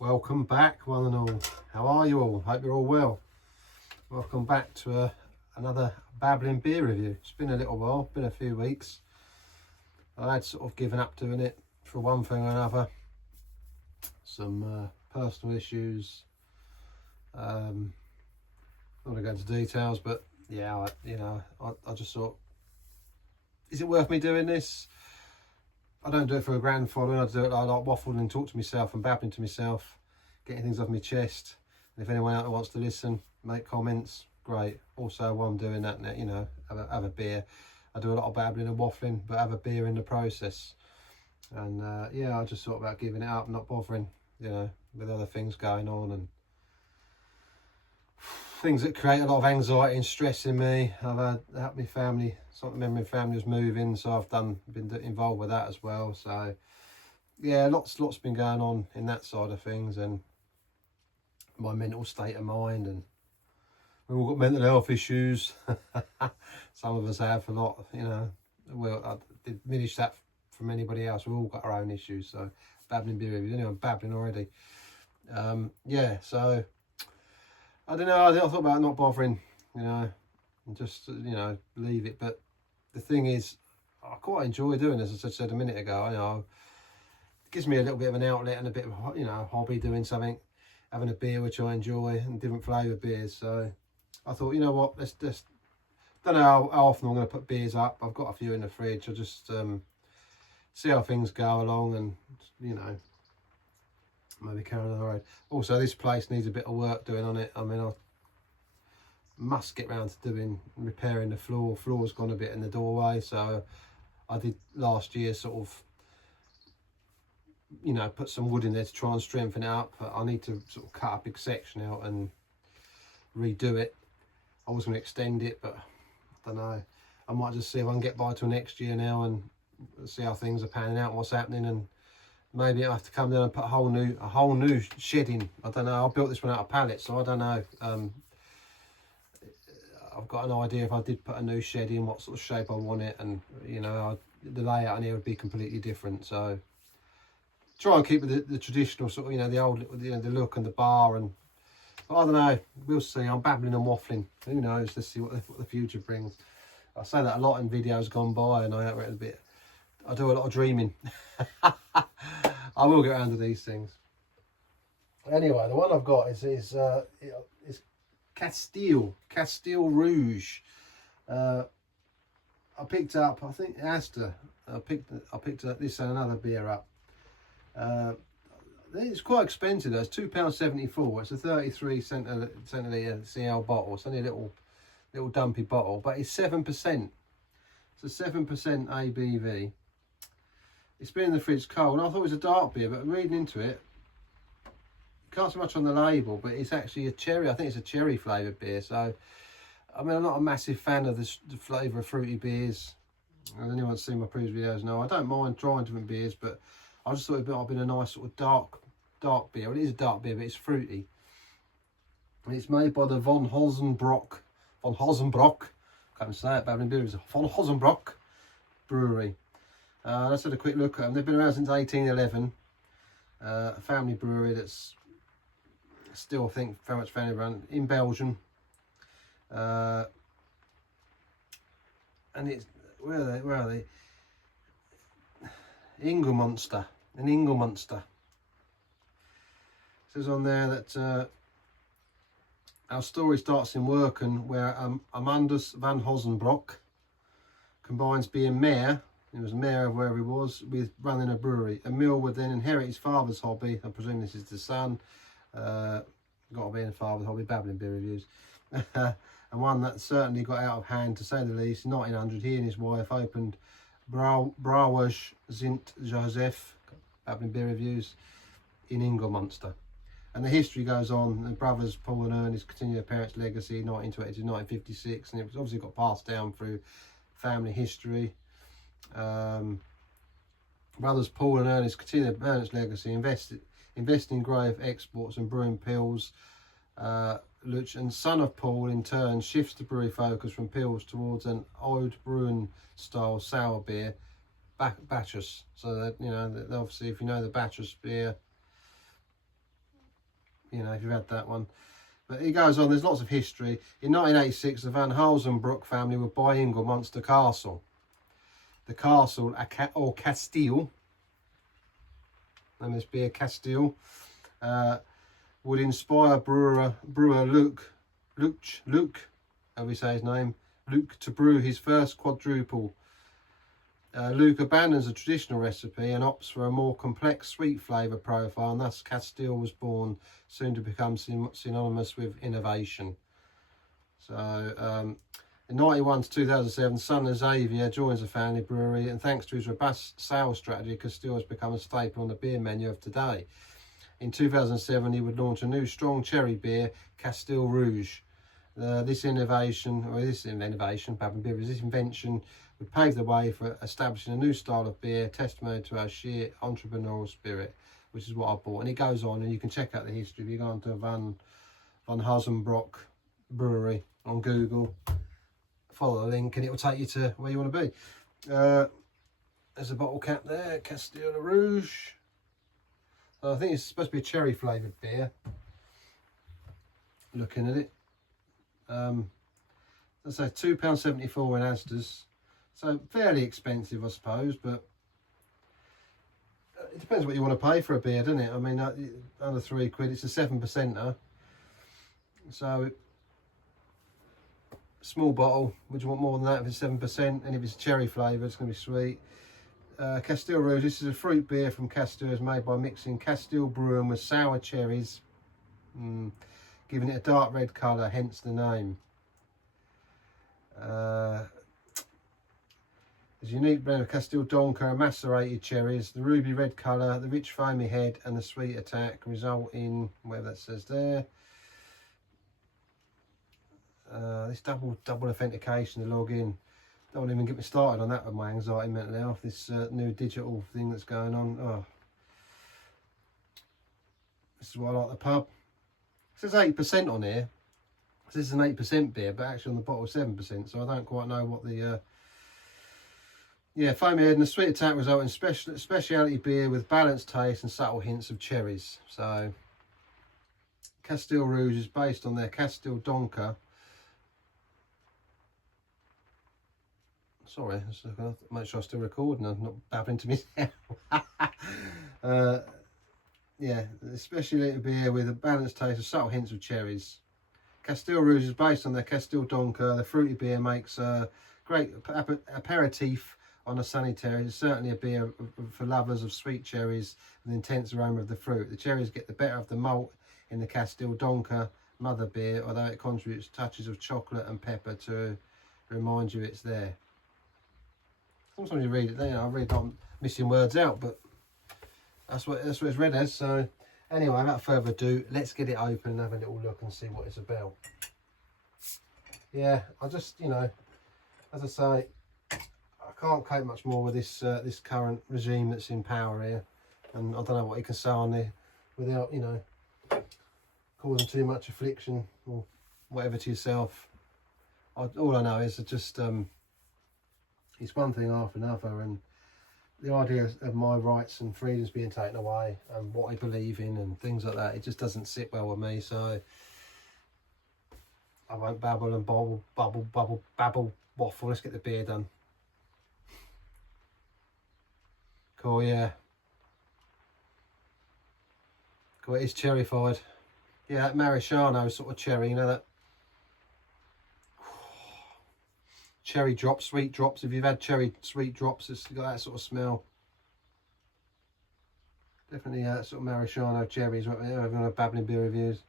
Welcome back, one and all. How are you all? Hope you're all well. Welcome back to another Babbling beer review. It's been a little while, been a few weeks. I had sort of given up doing it for one thing or another. Some personal issues. Not going to go into details, but yeah, I just thought, is it worth me doing this? I don't do it for a grand following. I do it like waffling and talk to myself and babbling to myself, getting things off my chest. And if anyone out there wants to listen, make comments, great. Also, while I'm doing that, have a beer. I do a lot of babbling and waffling, but have a beer in the process. And yeah, I just thought about giving it up, not bothering, with other things going on and things that create a lot of anxiety and stress in me. I've had my family, something in my family was moving, so I've been involved with that as well. So yeah, lots been going on in that side of things, and my mental state of mind, and we've all got mental health issues. Some of us have a lot, well, I diminish that from anybody else. We've all got our own issues. So babbling beer reviews. Anyway, I'm babbling already. Yeah, so I don't know, I thought about not bothering, and just, leave it. But the thing is, I quite enjoy doing this, as I said a minute ago. It gives me a little bit of an outlet and a bit of, hobby, doing something, having a beer, which I enjoy, and different flavour beers. So I thought, you know what, let's just, don't know how often I'm going to put beers up. I've got a few in the fridge. I'll just see how things go along, and, maybe carry on the road. Also, this place needs a bit of work doing on it. I mean, I must get round to repairing the floor. Floor's gone a bit in the doorway, so I did last year sort of, put some wood in there to try and strengthen it up. But I need to sort of cut a big section out and redo it. I was going to extend it, but I don't know. I might just see if I can get by till next year now and see how things are panning out, what's happening, and maybe I have to come down and put a whole new shed in. I don't know. I built this one out of pallets, so I don't know. I've got an idea if I did put a new shed in, what sort of shape I want it, and the layout in here would be completely different. So try and keep the traditional sort of, the old, the look and the bar, and I don't know. We'll see. I'm babbling and waffling. Who knows? Let's see what the future brings. I say that a lot in videos gone by, and I do a lot of dreaming. I will get around to these things. Anyway, the one I've got is Castile Rouge. I picked up, I think, Asda. I picked up this and another beer up. It's quite expensive though. It's £2.74. It's a 33 centilitre CL bottle. It's only a little dumpy bottle, but it's 7%. It's a 7% ABV. It's been in the fridge cold. I thought it was a dark beer, but reading into it, you can't see much on the label, but it's actually a cherry. I think it's a cherry flavoured beer. So, I mean, I'm not a massive fan of the flavour of fruity beers. As anyone's seen my previous videos know, I don't mind trying different beers, but I just thought it might have been a nice sort of dark beer. Well, it is a dark beer, but it's fruity. And it's made by the Von Hosenbrock, can't say it, Babbling Beer, it's Von Hosenbrock Brewery. Let's have a quick look at them. They've been around since 1811. A family brewery that's still, I think, very much family run in Belgium. And it's, where are they? Inglemunster, in Inglemunster. It says on there that our story starts in Worken, where Amandus van Hosenbrock combines being mayor. He was mayor of where he was, with running a brewery. Emil would then inherit his father's hobby. I presume this is the son. Got to be in the father's hobby, Babbling beer reviews. And one that certainly got out of hand, to say the least. In 1900, he and his wife opened Brouwers Sint Joseph, Babbling beer reviews, in Inglemunster. And the history goes on. The brothers Paul and Ernest continue their parents' legacy, 1920 to 1956, and it was obviously got passed down through family history. Brothers Paul and Ernest continue their parents' legacy, invest in growth, exports and brewing pills. Luch, and son of Paul, in turn, shifts the brewery focus from pills towards an old brewing style sour beer, Bacchus. So that, obviously, if you know the Bacchus beer, you know, if you've had that one. But he goes on, there's lots of history. In 1986, the Van Halzenbroek family were buying Munster Castle. The castle, or Castile, and this beer Castile, would inspire brewer Luke, how we say his name, Luke, to brew his first quadruple. Luke abandons a traditional recipe and opts for a more complex sweet flavour profile, and thus Castile was born, soon to become synonymous with innovation. So in 91 to 2007, son Xavier joins the family brewery, and thanks to his robust sales strategy, Castile has become a staple on the beer menu of today. In 2007, he would launch a new strong cherry beer, Castile Rouge. This invention would pave the way for establishing a new style of beer, testimony to our sheer entrepreneurial spirit, which is what I bought. And it goes on, and you can check out the history if you go onto Van Halzenbroek Brewery on Google. Follow the link, and it will take you to where you want to be. There's a bottle cap there, Castile Rouge. So I think it's supposed to be a cherry flavoured beer. Looking at it. Let's say £2.74 in Asda's. So fairly expensive, I suppose, but it depends what you want to pay for a beer, doesn't it? I mean, under £3, it's a 7%er. So small bottle. Would you want more than that if it's 7%? And if it's cherry flavour, it's going to be sweet. Castile Rouge. This is a fruit beer from Castile. It's made by mixing Castile brewing with sour cherries, giving it a dark red colour, hence the name. There's a unique blend of Castile Donker and macerated cherries, the ruby red colour, the rich foamy head and the sweet attack result in, whatever that says there, this double authentication to log in. Don't even get me started on that with my anxiety mental health, this new digital thing that's going on. Oh. This is what I like the pub. It says 8% on here. This is an 8% beer, but actually on the bottle 7%, so I don't quite know what the foamy head and the sweet attack result in speciality beer with balanced taste and subtle hints of cherries. So Castile Rouge is based on their Castile Donker. Sorry, I'm just gonna make sure I'm still recording. I'm not babbling to myself. Yeah, especially a beer with a balanced taste of subtle hints of cherries. Castile Rouge is based on their Castile Donker. The fruity beer makes a great aperitif on a sunny terrace. It's certainly a beer for lovers of sweet cherries and the intense aroma of the fruit. The cherries get the better of the malt in the Castile Donker mother beer, although it contributes touches of chocolate and pepper to remind you it's there. Sometimes you read it there, I read I'm missing words out, but that's what it's read as. So anyway, without further ado, let's get it open and have a little look and see what it's about. Yeah, I just, you know, as I say, I can't cope much more with this this current regime that's in power here, and I don't know what you can say on there without, you know, causing too much affliction or whatever to yourself. All I know is that just it's one thing after another, and the idea of my rights and freedoms being taken away and what I believe in and things like that, it just doesn't sit well with me. So I won't babble and babble, waffle. Let's get the beer done. Cool, yeah. Cool, it is cherry-fied. Yeah, that Marischano sort of cherry, you know, that cherry drops, sweet drops. If you've had cherry sweet drops, it's got that sort of smell. Definitely sort of Marischano cherries, what we're having on Babbling beer reviews.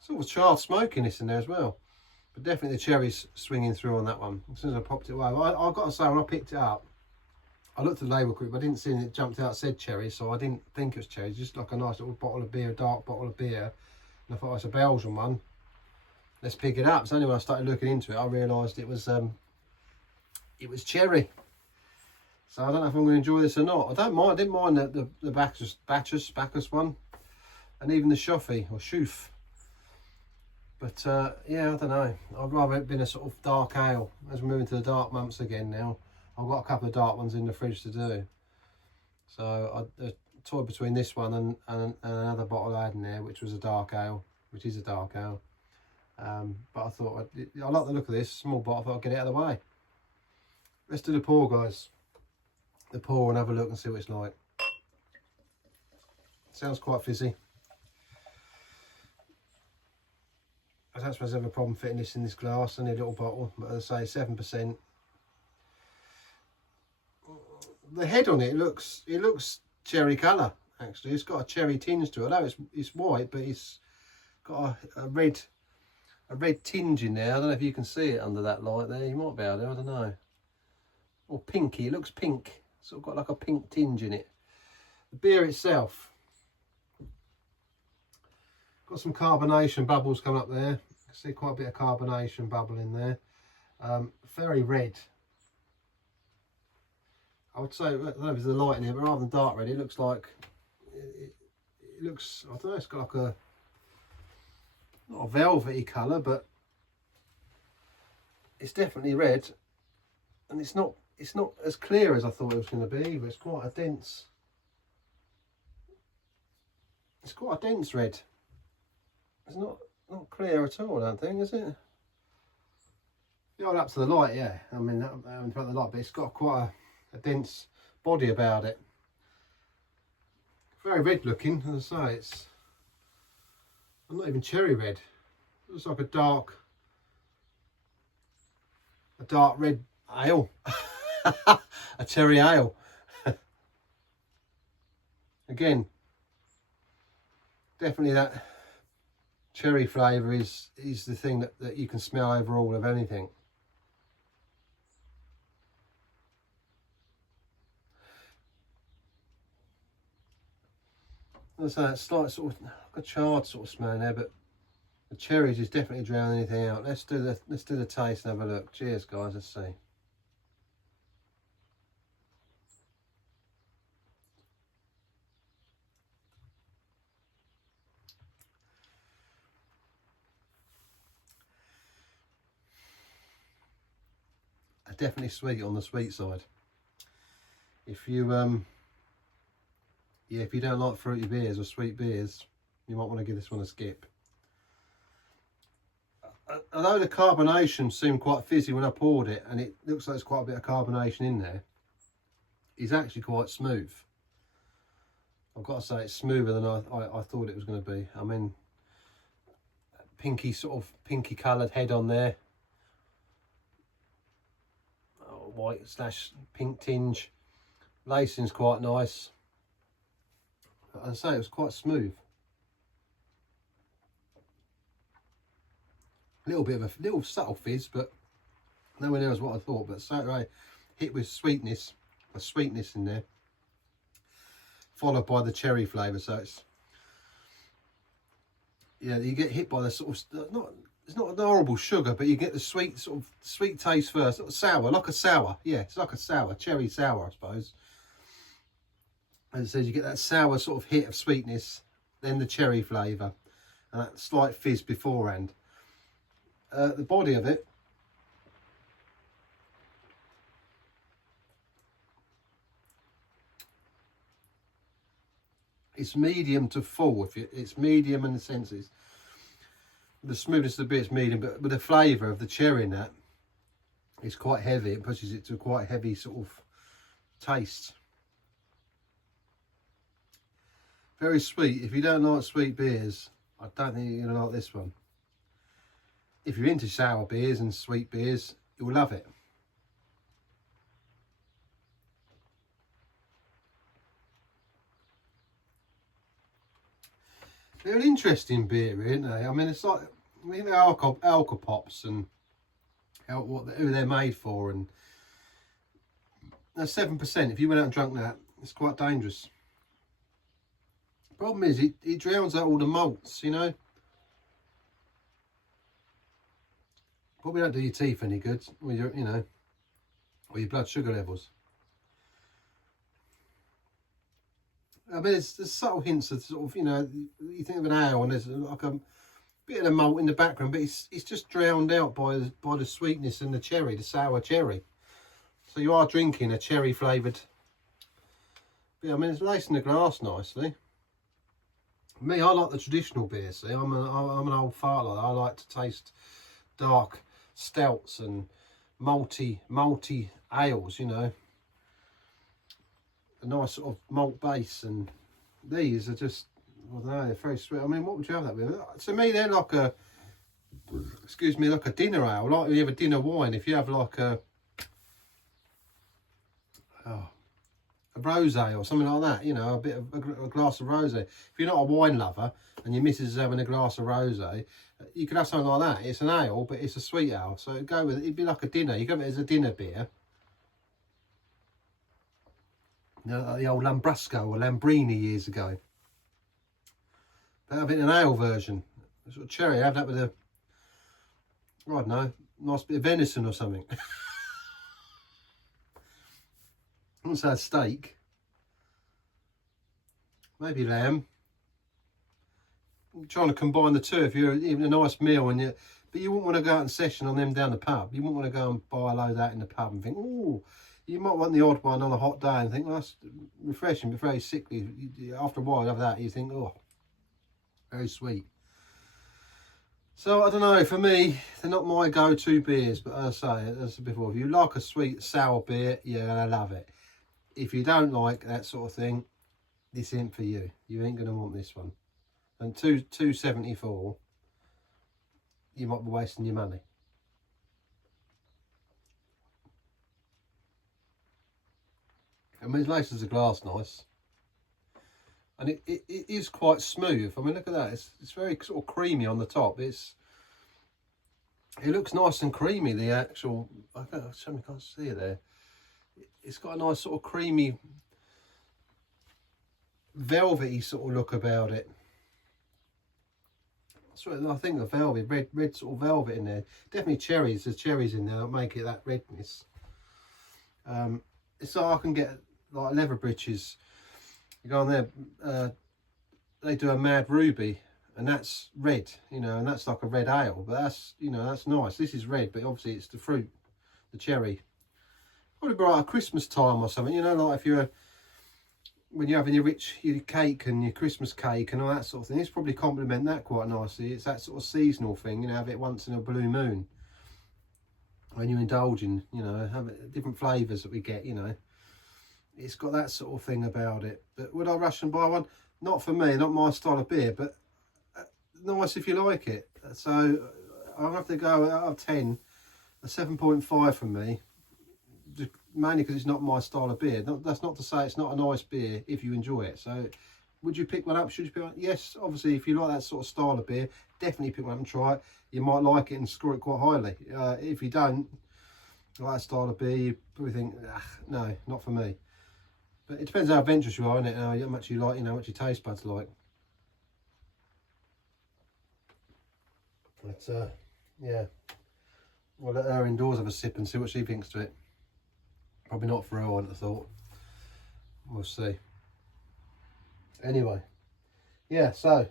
Sort of charred smokiness in there as well, but definitely the cherries swinging through on that one. As soon as I popped it away, I've got to say, when I picked it up, I looked at the label quick, but I didn't see it jumped out, said cherry, so I didn't think it was cherry. Just like a nice little bottle of beer, a dark bottle of beer. And I thought, oh, it's a Belgian one, let's pick it up. It's only when I started looking into it I realised it was cherry. So I don't know if I'm going to enjoy this or not. I didn't mind the Bacchus one, and even the Shoffy or Shoof. But yeah, I don't know. I'd rather it been a sort of dark ale. As we're moving to the dark months again now, I've got a couple of dark ones in the fridge to do. So I toyed between this one and another bottle I had in there, which was a dark ale, which is a dark ale. But I thought, I like the look of this small bottle, I thought I'd get it out of the way. Let's do the pour, guys. The pour and have a look and see what it's like. Sounds quite fizzy. I don't suppose I have a problem fitting this in this glass, only a little bottle, but as I say, 7%. The head on it looks cherry colour, actually. It's got a cherry tinge to it. I know it's white, but it's got a red tinge in there. I don't know if you can see it under that light there. You might be able to, I don't know. Or pinky, it looks pink. Sort of got like a pink tinge in it. The beer itself, got some carbonation bubbles coming up there. You can see quite a bit of carbonation bubble in there. Very red. I would say, I don't know if there's a light in here, but rather than dark red, it looks like, it looks, I don't know, it's got like a, not a velvety colour, but it's definitely red. And it's not as clear as I thought it was going to be, but it's quite a dense, it's quite a dense red. It's not clear at all, I don't think, is it? Yeah, up to the light, yeah. I mean, in front of the light, but it's got quite a dense body about it. Very red looking, as I say. It's not even cherry red. It looks like a dark red ale. A cherry ale. Again, definitely that cherry flavour is the thing that you can smell over all of anything. As I say, it's slight sort of like a charred sort of smell in there, but the cherries is definitely drowning anything out. Let's do the taste and have a look. Cheers, guys. Let's see. Definitely sweet on the sweet side. If you yeah, if you don't like fruity beers or sweet beers, you might want to give this one a skip. Although the carbonation seemed quite fizzy when I poured it, and it looks like there's quite a bit of carbonation in there, it's actually quite smooth. I've got to say, it's smoother than I thought it was going to be. I mean, pinky, sort of pinky coloured head on there. White / pink tinge. Lacing's quite nice. As I say, it was quite smooth. A little bit of a little subtle fizz, but nowhere near as what I thought. But straight hit with sweetness, a sweetness in there, followed by the cherry flavour. So it's, yeah, you get hit by the sort of, it's not an horrible sugar, but you get the sweet sort of sweet taste first. Sort of sour, like a sour. Yeah, it's like a sour, cherry sour, I suppose. As it says, you get that sour sort of hit of sweetness, then the cherry flavour, and that slight fizz beforehand. The body of it, it's medium to full. It's medium in the senses. The smoothness of the beer is medium, but with the flavour of the cherry in that, it's quite heavy. It pushes it to a quite heavy sort of taste. Very sweet. If you don't like sweet beers, I don't think you're going to like this one. If you're into sour beers and sweet beers, you'll love it. They're an interesting beer, aren't they? I mean, it's like, you know, alcohol pops and who they're made for, and that's 7%. If you went out and drunk that, it's quite dangerous. Problem is, it drowns out all the malts, you know. Probably don't do your teeth any good, or your, you know, or your blood sugar levels. I mean, there's subtle hints of sort of, you know, you think of an ale and there's like a bit of the malt in the background, but it's just drowned out by the sweetness and the cherry, the sour cherry. So you are drinking a cherry flavoured But, I mean, it's lacing the glass nicely. Me, I like the traditional beer, see. I'm an old fart like that. I like to taste dark stouts and malty ales, you know. A nice sort of malt base, and these are just, I don't know, they're very sweet. I mean, what would you have that with? To me, they're like a, excuse me, like a dinner ale, like you have a dinner wine. If you have like a rosé or something like that, you know, a glass of rosé. If you're not a wine lover and your missus is having a glass of rosé, you could have something like that. It's an ale, but it's a sweet ale, so go with it. It'd be like a dinner. You go with it as a dinner beer. You know, like the old Lambrusco or Lambrini years ago. But have it in an ale version. Sort of cherry, have that with a, I don't know, nice bit of venison or something. I wouldn't say steak. Maybe lamb. I'm trying to combine the two if you're even a nice meal, and but you wouldn't want to go out and session on them down the pub. You wouldn't want to go and buy a load out in the pub and think, oh, you might want the odd one on a hot day and think, well, that's refreshing, but very sickly. After a while of that, you think, oh, very sweet. So, I don't know, for me, they're not my go-to beers, but as I say, as I said before, if you like a sweet, sour beer, you're going to love it. If you don't like that sort of thing, this ain't for you. You ain't going to want this one. And $2.74, you might be wasting your money. I mean, it laces the glass nice, and it is quite smooth. I mean, look at that. It's very sort of creamy on the top. It looks nice and creamy. The actual, I can't see it there. It's got a nice sort of creamy, velvety sort of look about it. That's what I think, the velvet, red sort of velvet in there. Definitely cherries. There's cherries in there that make it that redness. It's like I can get like leather breeches. You go on there, they do a Mad Ruby, and that's red, you know, and that's like a red ale, but that's, you know, that's nice. This is red, but obviously it's the fruit, the cherry. Probably about at Christmas time or something, you know, like if you're, when you're having your cake and your Christmas cake and all that sort of thing, it's probably complement that quite nicely. It's that sort of seasonal thing, you know, have it once in a blue moon. When you're indulging, you know, have different flavours that we get, you know. It's got that sort of thing about it. But would I rush and buy one? Not for me, not my style of beer, but nice if you like it. So I'll have to go out of 10, a 7.5 from me. Just mainly because it's not my style of beer. That's not to say it's not a nice beer if you enjoy it. So would you pick one up? Should you pick one? Yes, obviously, if you like that sort of style of beer, definitely pick one up and try it. You might like it and score it quite highly. If you don't like that style of beer, you probably think, no, not for me. But it depends how adventurous you are, innit? How much you like, you know, how much your taste buds like. But yeah, we'll let her indoors have a sip and see what she thinks to it. Probably not for her, I wouldn't have thought. We'll see. Anyway, yeah, so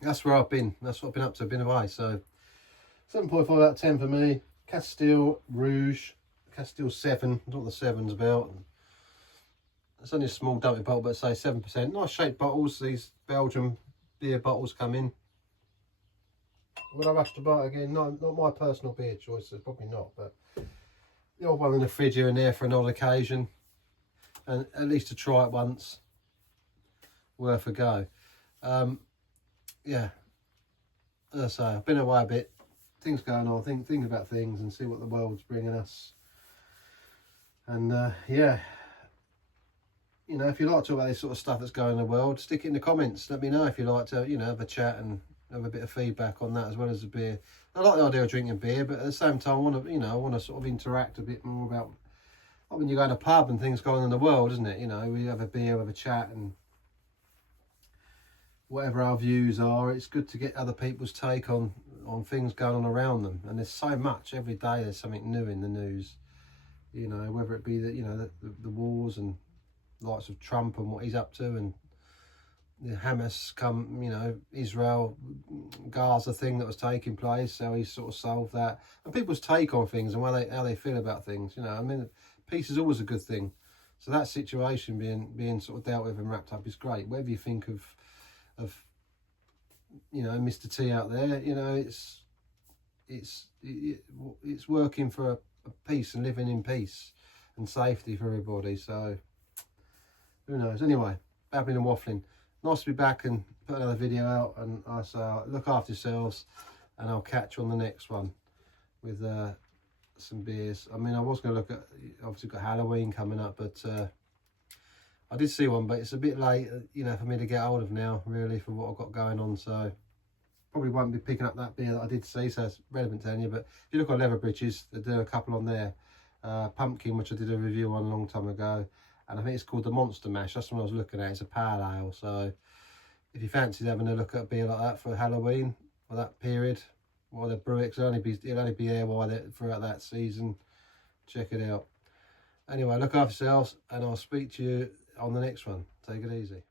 that's where I've been. That's what I've been up to. I've been away. So 7.5 out of 10 for me. Castile Rouge, Castile 7. That's what the 7's about. It's only a small dumping bottle, but say 7%. Nice shaped bottles. These Belgian beer bottles come in. Would I rush to buy it again? No, not my personal beer choices, probably not. But the old one in the fridge here and there for an odd occasion, and at least to try it once, worth a go. Yeah, as I say, I've been away a bit. Things going on. Think about things and see what the world's bringing us. And yeah. You know, if you like to talk about this sort of stuff that's going in the world, stick it in the comments. Let me know if you like to, you know, have a chat and have a bit of feedback on that as well as the beer. I like the idea of drinking beer, but at the same time, I want to, you know, I want to sort of interact a bit more about, like when you go in a pub and things going on in the world, isn't it? You know, we have a beer, have a chat, and whatever our views are, it's good to get other people's take on things going on around them. And there's so much every day. There's something new in the news. You know, whether it be that, you know, the wars and likes of Trump and what he's up to, and the Hamas you know, Israel, Gaza thing that was taking place, how he sort of solved that, and people's take on things and how they feel about things. You know, I mean, peace is always a good thing. So that situation being sort of dealt with and wrapped up is great. Whatever you think of you know, Mr. T out there, you know, it's working for a peace and living in peace and safety for everybody. So who knows? Anyway, babbling and waffling. Nice to be back and put another video out. And I say, look after yourselves, and I'll catch you on the next one with some beers. I mean, I was going to look at, obviously got Halloween coming up, but I did see one, but it's a bit late, you know, for me to get hold of now, really, for what I've got going on. So probably won't be picking up that beer that I did see, so it's relevant to you. But if you look on Leather Bridges, they do a couple on there. Pumpkin, which I did a review on a long time ago, and I think it's called the Monster Mash. That's what I was looking at. It's a pale ale. So if you fancy having a look at a beer like that for Halloween or that period, while they brew it, 'cause it'll only be there throughout that season. Check it out. Anyway, look after yourselves, and I'll speak to you on the next one. Take it easy.